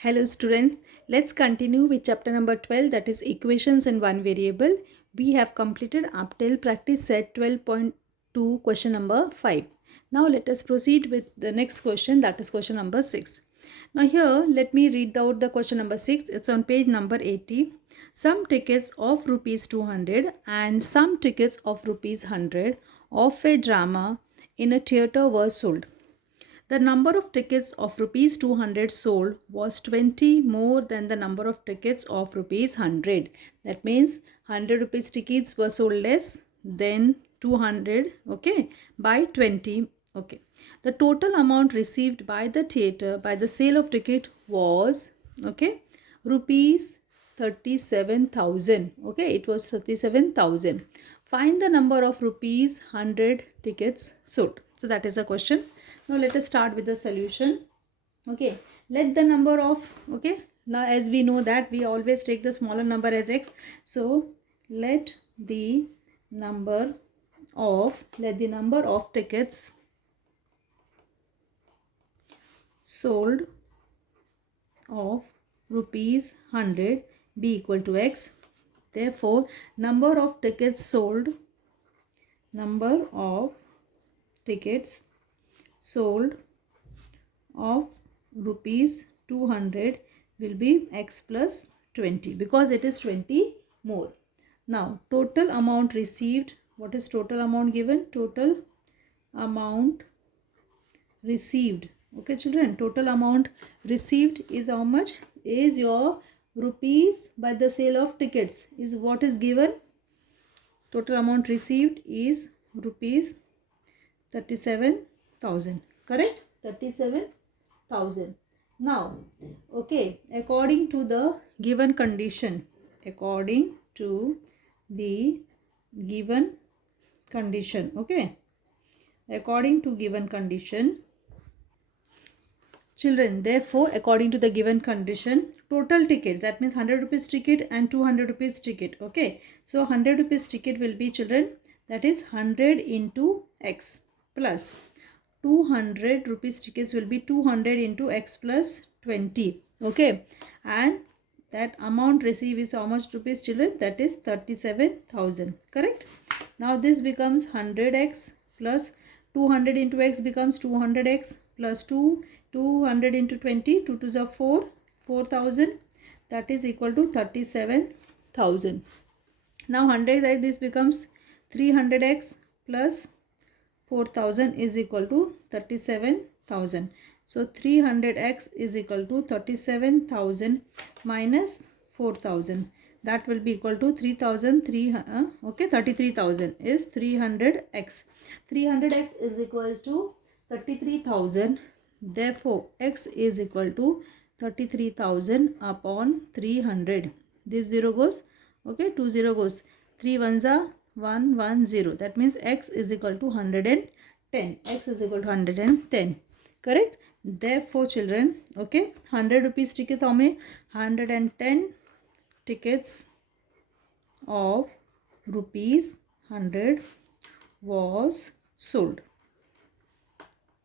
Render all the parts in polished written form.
Hello students, let's continue with chapter number 12, that is equations in one variable. We have completed up till practice set 12.2 question number 5. Now let us proceed with the next question, that is question number 6. Now here let me read out the question number 6. It's on page number 80. Some tickets of rupees 200 and some tickets of rupees 100 of a drama in a theatre were sold. The number of tickets of rupees 200 sold was 20 more than the number of tickets of rupees 100. That means 100 rupees tickets were sold less than 200, okay, by 20. Okay. The total amount received by the theatre by the sale of ticket was, okay, rupees 37,000. Okay, it was 37,000. Find the number of rupees 100 tickets sold. So that is a question. Now let us start with the solution. Okay, let the number of, okay, now as we know that we always take the smaller number as x. So let the number of tickets sold of rupees 100 be equal to x. Therefore, number of tickets sold of rupees 200 will be x plus 20 because it is 20 more. Now total amount received, what is total amount given? Total amount received, okay children, total amount received is how much? Is your rupees by the sale of tickets is what is given. Total amount received is rupees 37,000, correct? 37,000. Now, okay, according to the given condition, okay, according to given condition, children, therefore, according to the given condition, total tickets, that means 100 rupees ticket and 200 rupees ticket, okay. So, 100 rupees ticket will be, children, that is 100 into x plus 200 rupees tickets will be 200 into x plus 20, okay. And that amount received is how much rupees, children? That is 37,000, correct. Now this becomes 100x plus 200 into x becomes 200x plus 200 into 20, 2 to the 4, 4,000, that is equal to 37,000. Now 100 like this becomes 300x plus 4,000 is equal to 37,000. So 300x is equal to 37,000 minus 4,000. That will be equal to 33,000 is 300x. 300x is equal to 33,000. Therefore, x is equal to 33,000 upon 300. This 0 goes, okay, 2 0 goes. 3 ones are 110. That means x is equal to 110. X is equal to 110. Correct? Therefore, children, okay, 100 rupees tickets, how many? 110 tickets of rupees 100 was sold.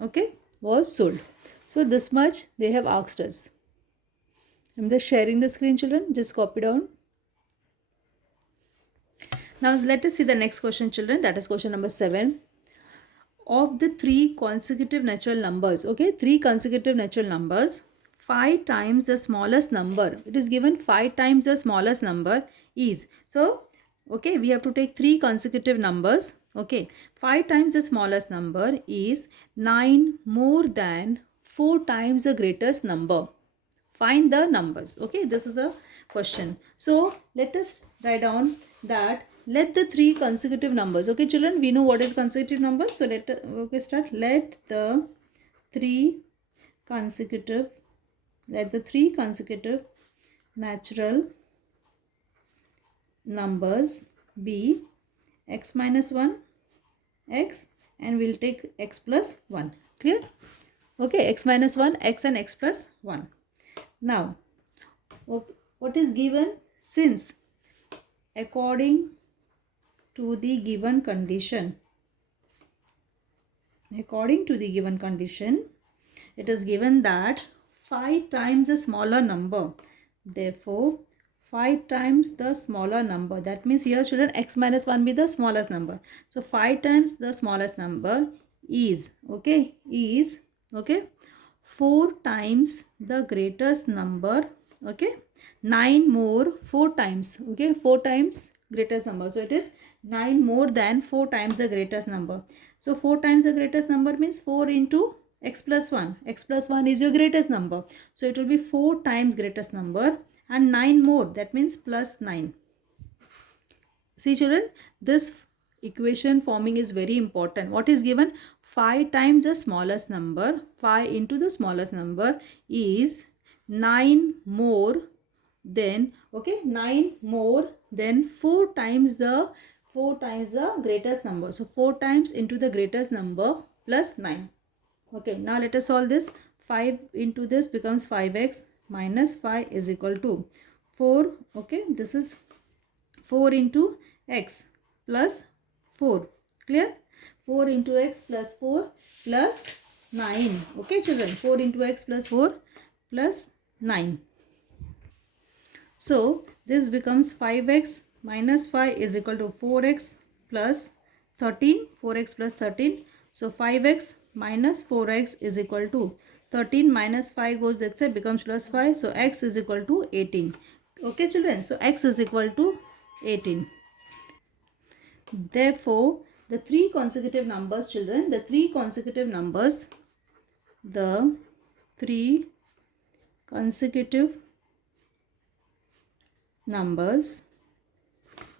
Okay, was sold. So this much they have asked us. I'm just sharing the screen, children. Just copy down. Now let us see the next question, children. That is question number 7. Of the 3 consecutive natural numbers, okay, 3 consecutive natural numbers, 5 times the smallest number, it is given 5 times the smallest number is, so okay, we have to take 3 consecutive numbers, okay, 5 times the smallest number is 9 more than 4 times the greatest number. Find the numbers, okay, this is a question. So let us write down that let the 3 consecutive numbers, okay children, we know what is consecutive numbers, so let the 3 consecutive natural numbers be x minus 1, x, and we'll take x plus 1. Clear? Okay, x minus 1, x and x plus 1. Now, what is given? Since according to the given condition, it is given that 5 times a smaller number. Therefore, 5 times the smaller number. That means here children, x minus 1 be the smallest number. So 5 times the smallest number is, okay, 4 times the greatest number, okay, 9 more 4 times, okay, 4 times greatest number. So it is 9 more than 4 times the greatest number. So 4 times the greatest number means 4 into x plus 1. X plus 1 is your greatest number. So it will be 4 times greatest number and 9 more. That means plus 9. See children, this equation forming is very important. What is given? 5 times the smallest number. 5 into the smallest number is 9 more than, okay, 9 more than 4 times the greatest number. So 4 times into the greatest number plus 9. Okay, now let us solve this. 5 into this becomes 5x minus 5 is equal to 4. Okay, this is 4 into x plus 4. Clear? 4 into x plus 4 plus 9. Okay children, 4 into x plus 4 plus 9. So this becomes 5x minus 5 is equal to 4x plus 13. 4x plus 13. So 5x minus 4x is equal to 13 minus 5 goes, that's it, becomes plus 5. So x is equal to 18. Okay children, so x is equal to 18. Therefore, the three consecutive numbers, children, the three consecutive numbers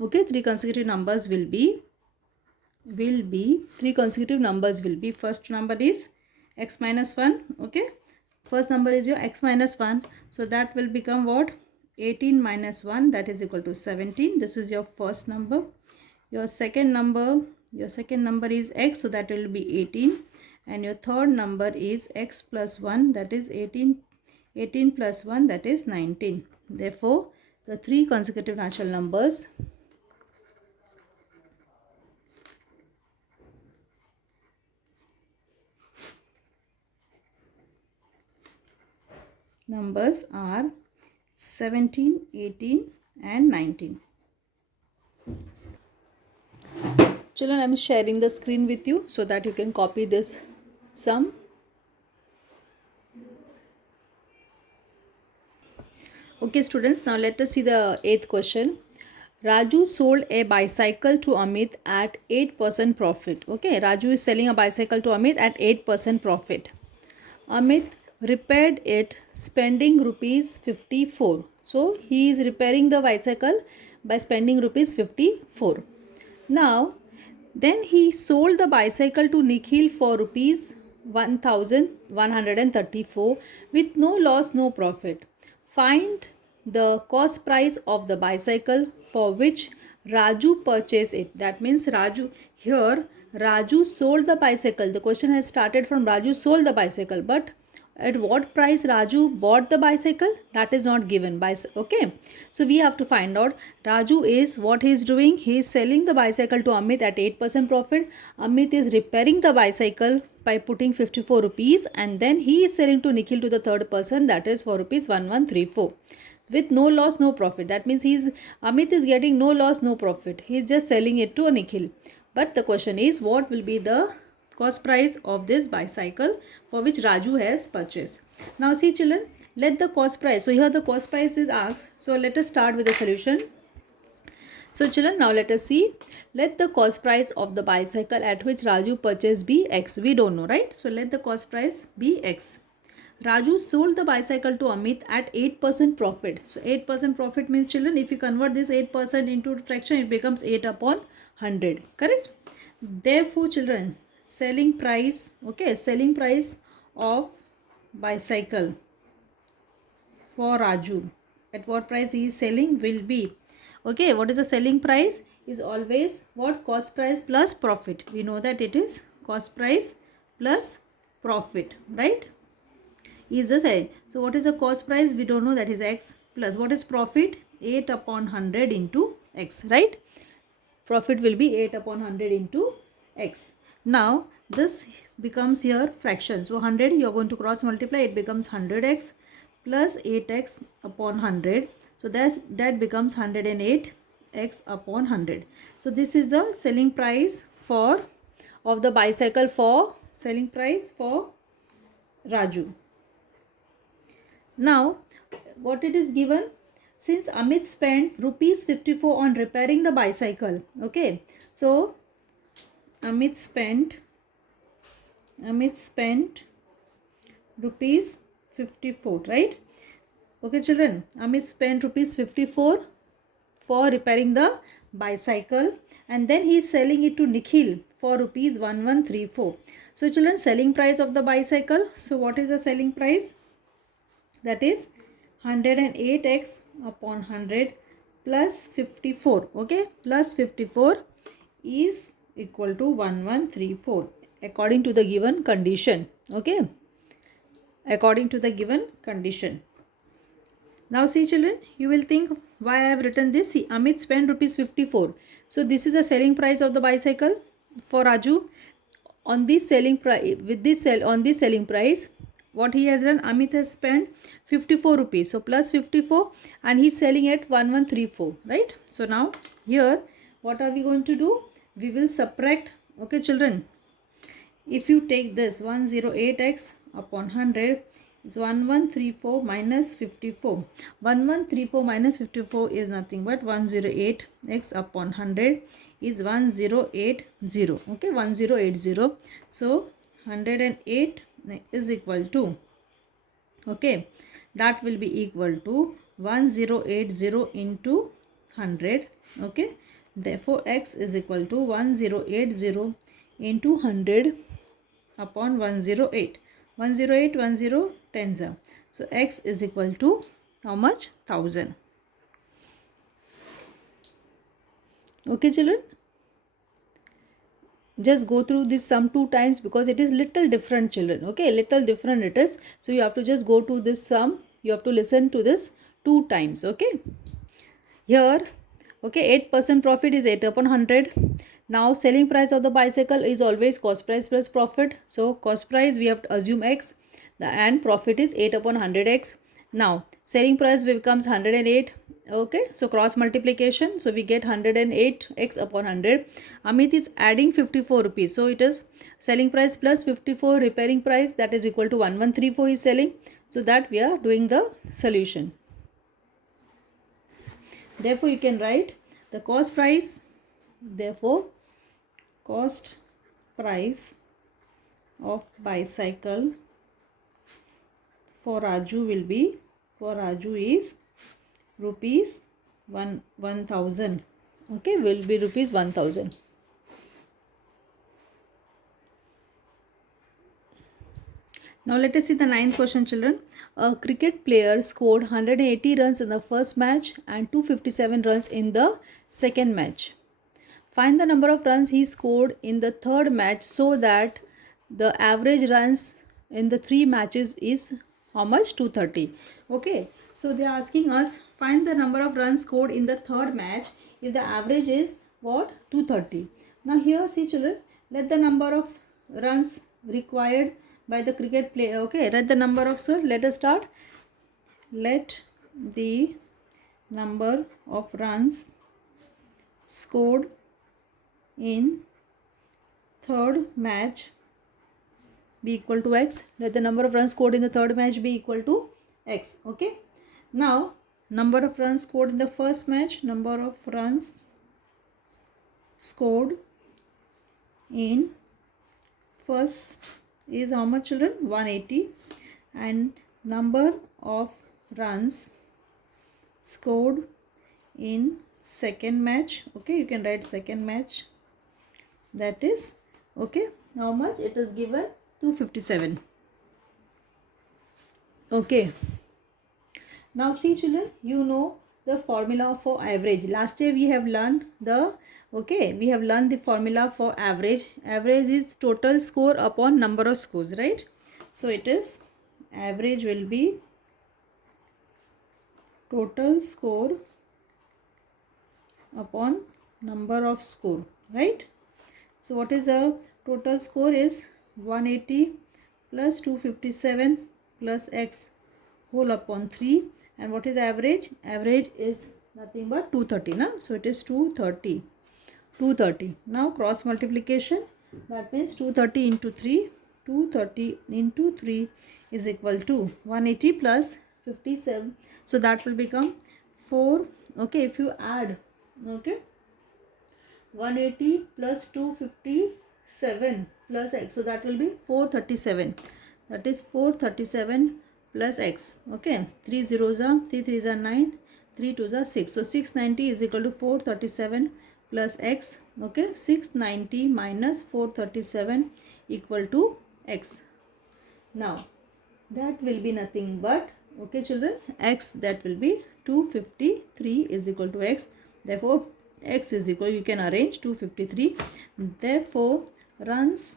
okay, three consecutive numbers will be first number is x minus 1, okay, first number is your x minus 1, so that will become what? 18 minus 1, that is equal to 17. This is your first number. Your second number is x, so that will be 18, and your third number is x plus 1, that is 18 plus 1, that is 19. Therefore, the three consecutive natural numbers are 17, 18 and 19. Children, I am sharing the screen with you so that you can copy this sum. Okay students, now let us see the 8th question. Raju sold a bicycle to Amit at 8% profit. Okay, Raju is selling a bicycle to Amit at 8% profit. Amit repaired it spending rupees 54. So he is repairing the bicycle by spending rupees 54. Now, then he sold the bicycle to Nikhil for rupees 1134 with no loss, no profit. Find the cost price of the bicycle for which Raju purchased it. That means Raju sold the bicycle. The question has started from Raju sold the bicycle, but at what price Raju bought the bicycle? That is not given. Okay, so we have to find out. Raju is what he is doing. He is selling the bicycle to Amit at 8% profit. Amit is repairing the bicycle by putting 54 rupees, and then he is selling to Nikhil, to the third person, that is for rupees 1134 with no loss, no profit. That means Amit is getting no loss, no profit. He is just selling it to Nikhil. But the question is, what will be the cost price of this bicycle for which Raju has purchased? Now see children, let the cost price. So here the cost price is asked. So let us start with the solution. So children, now let us see. Let the cost price of the bicycle at which Raju purchased be x. We don't know, right? So let the cost price be x. Raju sold the bicycle to Amit at 8% profit. So 8% profit means children, if you convert this 8% into fraction, it becomes 8 upon 100. Correct? Therefore children, selling price of bicycle for Raju, at what price he is selling will be, okay, what is the selling price? Is always what? Cost price plus profit. We know that it is cost price plus profit, right? Is the same. So what is the cost price? We don't know, that is x, plus what is profit? 8 upon 100 into x, right? Profit will be 8 upon 100 into x. Now this becomes here fraction. So 100 you are going to cross multiply, it becomes 100x plus 8x upon 100. So that becomes 108x upon 100. So this is the selling price of the bicycle for selling price for Raju. Now what it is given, since Amit spent rupees 54 on repairing the bicycle. Okay, so Amit spent rupees 54, right? Okay children, Amit spent rupees 54 for repairing the bicycle, and then he is selling it to Nikhil for rupees 1134. So children, selling price of the bicycle, so what is the selling price? That is 108x upon 100 plus 54. Okay, plus 54 is equal to 1134 according to the given condition. Okay, according to the given condition. Now see children, you will think why I have written this. See, Amit spent rupees 54. So this is the selling price of the bicycle for Raju. On this selling price, on this selling price, what he has done, Amit has spent 54 rupees. So plus 54 and he is selling at 1134, right? So now here what are we going to do? We will subtract. Okay children, if you take this 108x upon 100 is 1134 minus 54. 1134 minus 54 is nothing but 108x upon 100 is 1080. Okay, 1080. So 108 is equal to, okay, that will be equal to 1080 into 100. Okay, therefore x is equal to 1080 into 100 upon 108. 108 10 tens are. So x is equal to how much? 1000. Okay children, just go through this sum 2 times because it is little different children. Okay, little different it is. So you have to just go to this sum. You have to listen to this 2 times. Okay, here, okay, 8% profit is 8 upon 100. Now selling price of the bicycle is always cost price plus profit. So cost price we have to assume x, and profit is 8 upon 100x. Now selling price becomes 108. Okay, so cross multiplication, so we get 108x upon 100. Amit is adding 54 rupees, so it is selling price plus 54 repairing price, that is equal to 1134 is selling. So that we are doing the solution. Therefore you can write the cost price, therefore cost price of bicycle for Raju will be, for Raju is rupees 1000. Okay, will be rupees 1000. Now let us see the 9th question children. A cricket player scored 180 runs in the first match and 257 runs in the second match. Find the number of runs he scored in the third match so that the average runs in the 3 matches is how much? 230. Okay, so they are asking us find the number of runs scored in the third match if the average is what? 230. Now here see children, let the number of runs required by the cricket player. Okay, let the number of, so let us start. Let the number of runs scored in third match be equal to x. Let the number of runs scored in the third match be equal to x. Okay, now number of runs scored in the first match, number of runs scored in first is how much children? 180. And number of runs scored in second match, okay, you can write second match, that is, okay, how much? It is given 257. Okay, now see children, you know the formula for average. Last year we have learned the, okay, we have learned the formula for average. Average is total score upon number of scores, right? So it is, average will be total score upon number of score, right? So what is a total score is 180 plus 257 plus x whole upon 3. And what is the average? Average is nothing but 230, na? So it is 230. 230. Now cross multiplication, that means 230 into 3. 230 into 3 is equal to 180 plus 57. So that will become 4. Okay, if you add, okay, 180 plus 257 plus x, so that will be 437. That is 437 plus x. Okay, 3 zeros are 3 3s are 9, 3 2s are 6. So 690 is equal to 437 plus x. Okay, 690 minus 437 equal to x. Now that will be nothing but, okay children, x, that will be 253 is equal to x. Therefore x is equal, you can arrange 253. Therefore runs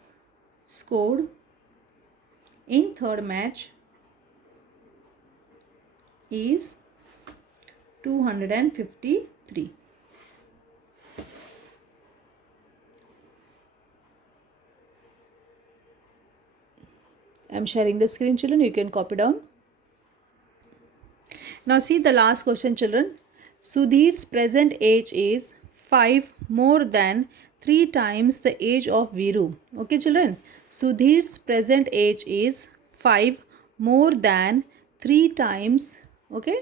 scored in third match is 253. I am sharing the screen, children. You can copy down. Now see the last question, children. Sudhir's present age is 5 more than 3 times the age of Viru. Okay children. Sudhir's present age is 5 more than 3 times, okay,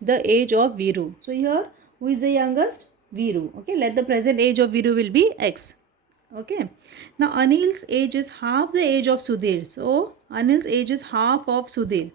the age of Viru. So here who is the youngest? Viru. Okay, let the present age of Viru will be x. Okay. Now Anil's age is half the age of Sudhir. So Anil's age is half of Sudhir.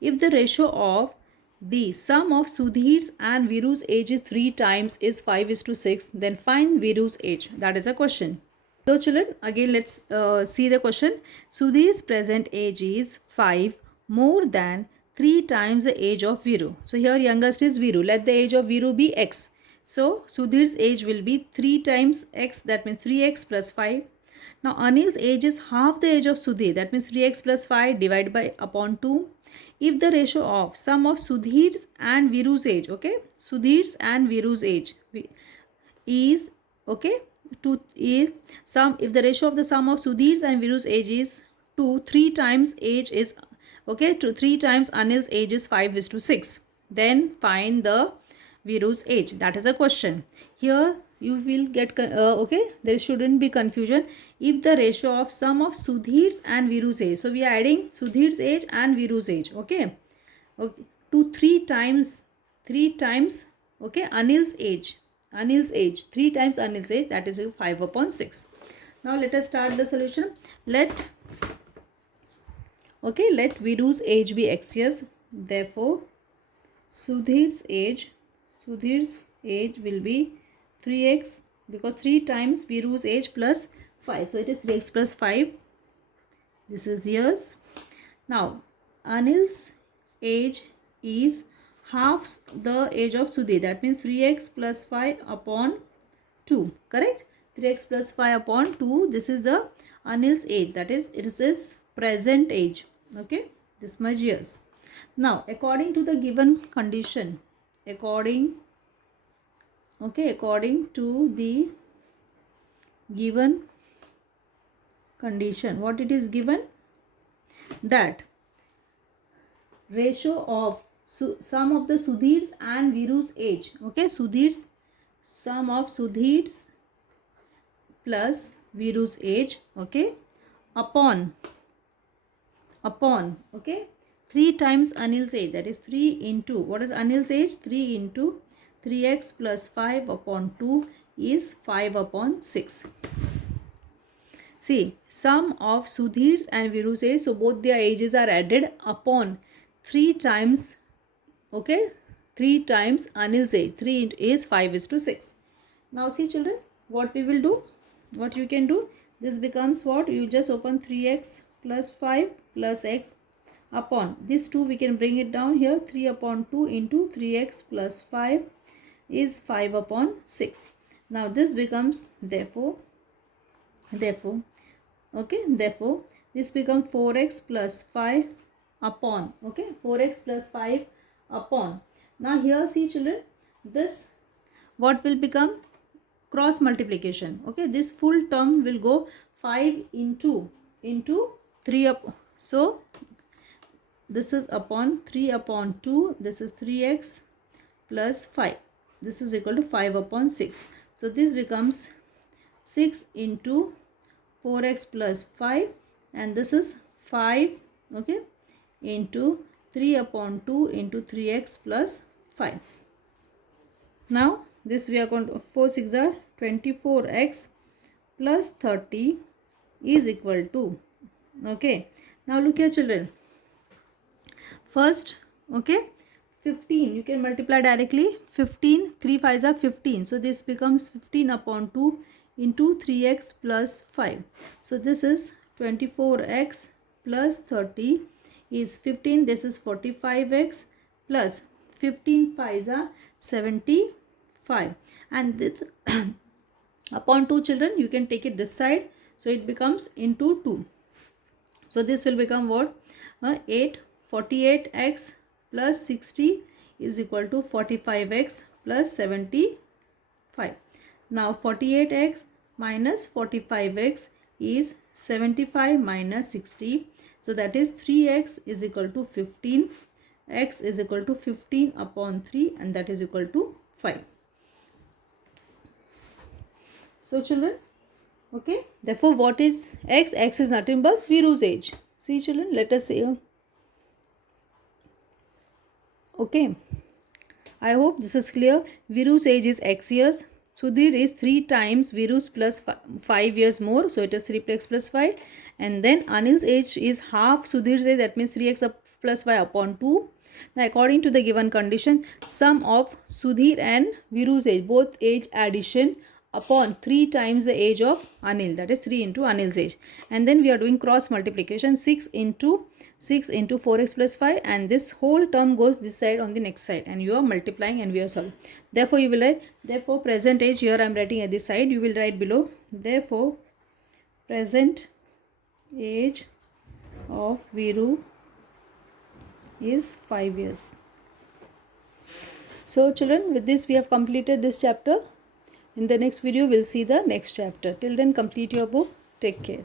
If the ratio of the sum of Sudhir's and Viru's age is 3 times is 5:6, then find Viru's age. That is a question. So children, again let's see the question. Sudhir's present age is 5 more than 3 times the age of Viru. So here youngest is Viru. Let the age of Viru be x. So Sudhir's age will be 3 times x, that means 3x plus 5. Now Anil's age is half the age of Sudhir, that means 3x plus 5 divided by upon 2. If the ratio of sum of Sudhir's and Viru's age, okay, Sudhir's and Viru's age is, okay, to is sum, if the ratio of the sum of Sudhir's and Viru's age is 2, 3 times age is, okay, to 3 times Anil's age is 5:6, then find the Viru's age. That is a question. Here you will get, okay, there shouldn't be confusion. If the ratio of sum of Sudhir's and Viru's age, so we are adding Sudhir's age and Viru's age, okay, okay, to 3 times, okay, Anil's age, 3 times Anil's age, that is 5/6. Now let us start the solution. Let, okay, let Viru's age be x years. Therefore Sudhir's age will be 3x, because 3 times Viru's age plus 5. So it is 3x plus 5. This is years. Now Anil's age is half the age of Sudhir. That means 3x plus 5 upon 2. Correct? 3x plus 5 upon 2. This is the Anil's age. That is, it is his present age. Okay? This much years. Now according to the given condition, according to the given condition, what it is given, that ratio of sum of the Sudhir's and Viru's age, okay, Sudhir's, sum of Sudhir's plus Viru's age, okay, upon, okay, 3 times Anil's age, that is 3 into, what is Anil's age? 3 into 3x plus 5 upon 2 is 5/6. See, sum of Sudhir's and Viru's age, so both their ages are added upon 3 times, okay, 3 times Anil's age. 3 is 5:6. Now see children, what we will do, what you can do, this becomes what? You just open 3x plus 5 plus x upon this 2, we can bring it down here, 3/2 into 3x plus 5 is 5/6. Now this becomes, therefore, okay, therefore this becomes 4x plus 5 upon, okay, 4x plus 5 upon. Now here see children, this what will become? Cross multiplication. Okay, this full term will go 5 into 3 up. So this is upon 3 upon 2. This is 3x plus 5. This is equal to 5 upon 6. So this becomes 6 into 4x plus 5, and this is 5, okay, into 3 upon 2 into 3x plus 5. Now this we are going to 4 6 are 24x plus 30 is equal to, okay. Now look here children, first, okay, 15 you can multiply directly. 15, 3 5s are 15, so this becomes 15 upon 2 into 3x plus 5. So this is 24x plus 30 is 15. This is 45x plus 15 5s are 75, and this upon 2 children you can take it this side, so it becomes into 2. So this will become what? 8 48x plus 60 is equal to 45x plus 75. Now 48x minus 45x is 75 minus 60. So that is 3x is equal to 15. X is equal to 15 upon 3, and that is equal to 5. So children, okay, therefore what is x? X is nothing but Viru's age. See children, let us say, okay, I hope this is clear. Viru's age is x years. Sudhir is 3 times Viru's plus 5 years more, so it is 3x plus 5. And then Anil's age is half Sudhir's age, that means 3x plus 5 upon 2. Now according to the given condition, sum of Sudhir and Viru's age, both age addition upon 3 times the age of Anil, that is 3 into Anil's age. And then we are doing cross multiplication, 6 into 4x plus 5, and this whole term goes this side on the next side, and you are multiplying and we are solving. Therefore you will write, therefore present age, here I am writing at this side, you will write below, therefore present age of Viru is 5 years. So children, with this we have completed this chapter. In the next video, we'll see the next chapter. Till then, complete your book. Take care.